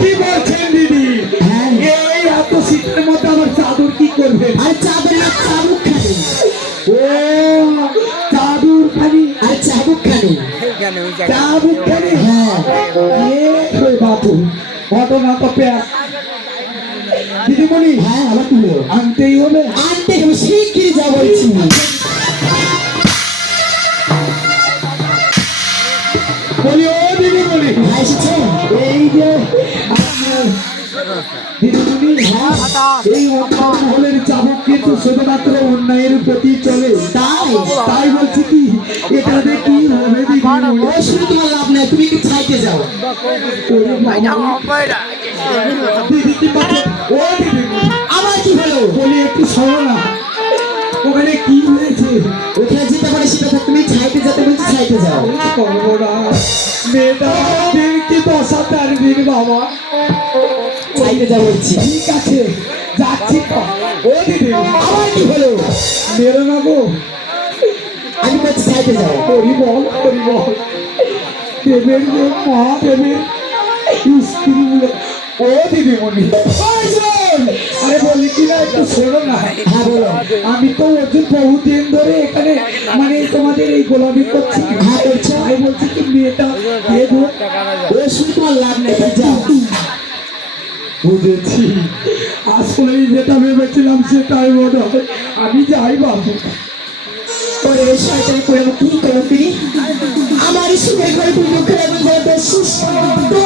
কি বলছেন দিদি? এই এত শীতের মধ্যে আমার চাদর কি করবে? আর চাদর না চাবুক খানি। ও চাদর খানি আর চাবুক খানি। চাবুক খানি। হ্যাঁ বাবু ঘটনা তো পেঁয়াজ দিদিমণি। হ্যাঁ আমার তুলো আনতেই হবে। আনতে হবে শিগগিরই যা বলছি। বলি ও দিদিমণি ভাই এসেছে? এই যে দিদিমণি এই মহলের চাবুক কিন্তু শুধুমাত্র অন্যায়ের প্রতি চলে। তাই বলছি কি এটাতে কি হবে দিদিমণি? ও শুনে তোমার লাভ নাই, তুমি একটু ছাইতে যাও। দিদি কি পাচ্ছে? ও দিদিমণি আবার কি হলো? বলি একটু শোনো না, ওখানে কি হয়েছে? ওখানে যেতে পারে সেটা থাক, তুমি ছাইতে যেতে বলছি ছাইতে যাও। মেয়েটা কি দশা তার দিন বাবা। ছাইতে যা বলছি। ঠিক আছে যাচ্ছি তো। ও দিদি আবার কি হলো? মেরো না গো। আমি বলছি ছাইতে যাও। হরিবল হরিবল। দেবের যে মহাদেবের স্ত্রী বলে। ও দিদিমণি আরে বলি কি না একটু শোনো না। হ্যাঁ বলো। আমি তো অর্জুন বহুদিন ধরে এখানে মানে তোমাদের এই গোলামি করছি। হ্যাঁ করছো। আমি বলছি কি মেয়েটা দিয়ে দো। ও শুনে তোমার লাভ নাই, তুমি যাও। বুঝেছি আসলে যেটা ভেবেছিলাম সেটাই মনে হয়। আমি যাই বাবু। ওরে শয়তানি করে আমি কি করো ফিরি? আমার সুখের ঘরে তুমি দুঃখের আগুন জ্বালাতে আসছিস? তোর